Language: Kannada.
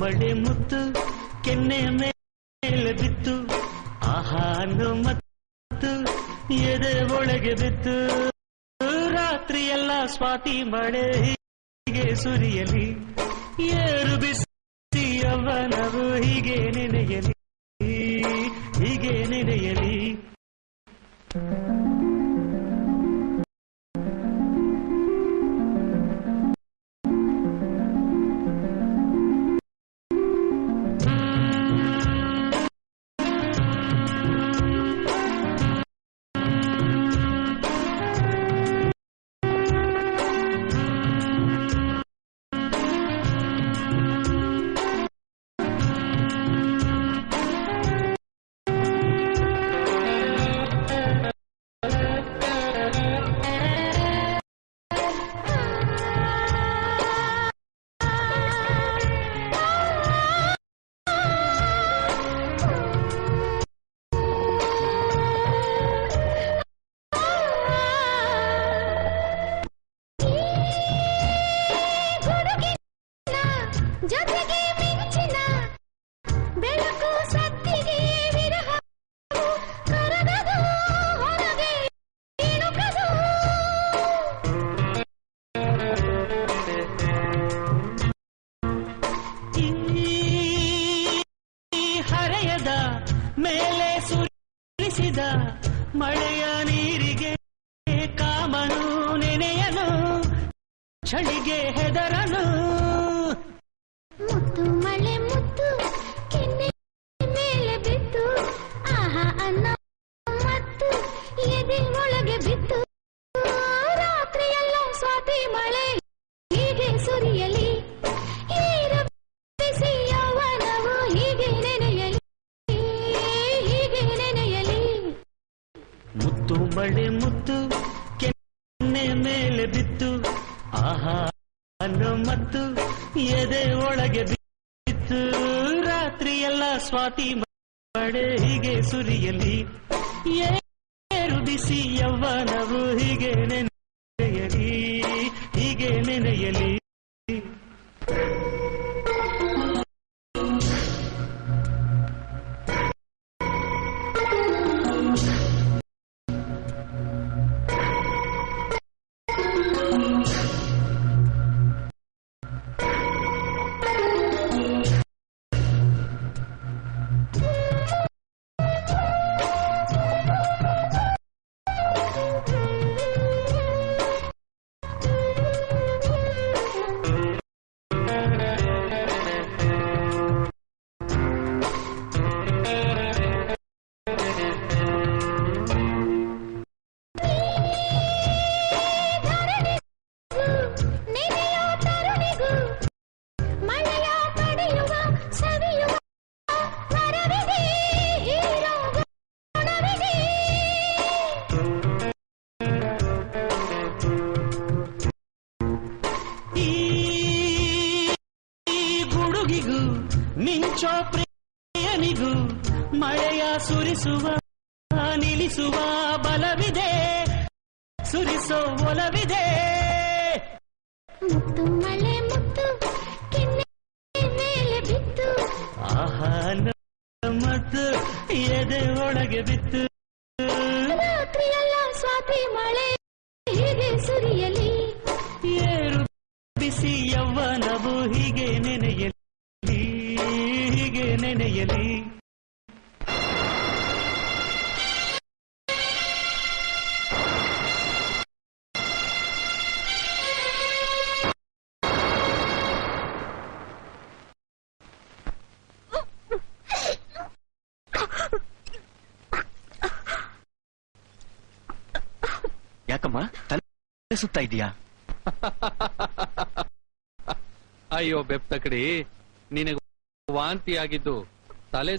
ಮಳೆ ಮುತ್ತು ಕೆನ್ನೆ ಮೇಲೆ ಬಿತ್ತು ಆಹಾ ಅನ್ನೋ ಮತ್ತು ಎದೆ ಒಳಗೆ ಬಿತ್ತು ರಾತ್ರಿ ಎಲ್ಲ ಸ್ವಾತಿ ಮಳೆ ಹೀಗೆ ಸುರಿಯಲಿ ಏರು ಬಿಸಿ ಅವನವು ಹೀಗೆ ನೆನೆಯಲಿ ಹೀಗೆ ನೆನೆಯಲಿ ಜೊತೆಗೆ ಮಿಂಚಿನ ಬೆಳಕು ಸತ್ತಿಗೆ ವಿರಹ ಕರಗದು ಹೊರಗೆ ಇಣುಕದು ಹರೆಯದ ಮೇಲೆ ಸುರಿಸಿದ ಮಳೆಯ ನೀರಿಗೆ ಕಾಮನು ನೆನೆಯನು ಚಳಿಗೆ ಹೆದರನು ಮುತ್ತು ಮಳೆ ಮುತ್ತು ಕೆನ್ನೆ ಮೇಲೆ ಬಿತ್ತು ಆಹಾ ಅನ್ನ ಮತ್ತು ಎದೆ ಒಳಗೆ ಬಿತ್ತು ರಾತ್ರಿಯೆಲ್ಲ ಸ್ವಾತಿ ಮಳೆ ಹೀಗೆ ಸುರಿಯಲಿ ಏರು ಬಿಸಿ ಯೌವನವು ಹೀಗೆ ನೆನೆಯಲಿ ಹೀಗೆ ನೆನೆಯಲಿ ಮುತ್ತು ಮಳೆ ಮುತ್ತು ಕೆನ್ನೆ ಮೇಲೆ ಬಿತ್ತು ಆಹಾ ಅನ್ನೋ ಮತ್ತು ಎದೆ ಒಳಗೆ ಬಿತ್ತು ರಾತ್ರಿ ಎಲ್ಲ ಸ್ವಾತಿ ಮಳೆ ಹೀಗೆ ಸುರಿಯಲಿ ಏರು ಬಿಸಿ ಯೌವನವು ಹೀಗೆ ನೆನೆಯಲಿ ಹೀಗೆ ನೆನೆಯಲಿ ಮಿಂಚೋ ಪ್ರಿಯನಿಗೂ ಮಳೆಯ ಸುರಿಸುವ ನಿಲ್ಲಿಸುವ ಬಲವಿದೆ ಸುರಿಸೋ ಒಲವಿದೆ ಮುತ್ತು ಮಳೆ ಮುತ್ತು ಕೆನ್ನೆ ಮೇಲೆ ಬಿತ್ತು ಆಹಾ ಮತ್ತು ಎದೆ ಒಳಗೆ ಬಿತ್ತು ರಾತ್ರಿಯೆಲ್ಲ ಸ್ವಾತಿ ಮಳೆ ಹೀಗೆ ಸುರಿಯಲಿ ಏರು ಬಿಸಿ ಯೌವನವು ಹೀಗೆ ನೆನೆಯಲಿ ಹೀಗೆ ನೆನೆಯಲಿ ಯಾಕಮ್ಮ ತಲೆ ಸುತ್ತಾ ಇದೀಯಾ ಅಯ್ಯೋ ಬೆಪ್ತಕಡಿ ನಿನಗೆ ವಾಂತಿ ಆಗಿದ್ದು ತಲೆ